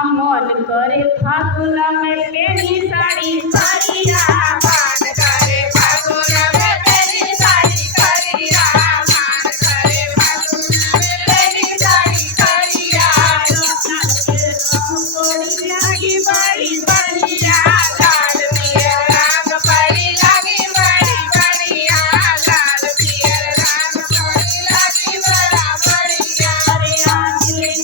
अमोल करे फागुन में पेनी साड़ी करिया मान करे फागुन में पेनी साड़ी करिया मान करे फागुन में पेनी साड़ी करिया कोड़ी लागी बड़ी बढ़िया लाल पियर रंग परी लागी बड़ी बढ़िया लाल पियर रंग परी लागी बड़ा बढ़िया अरे आज ले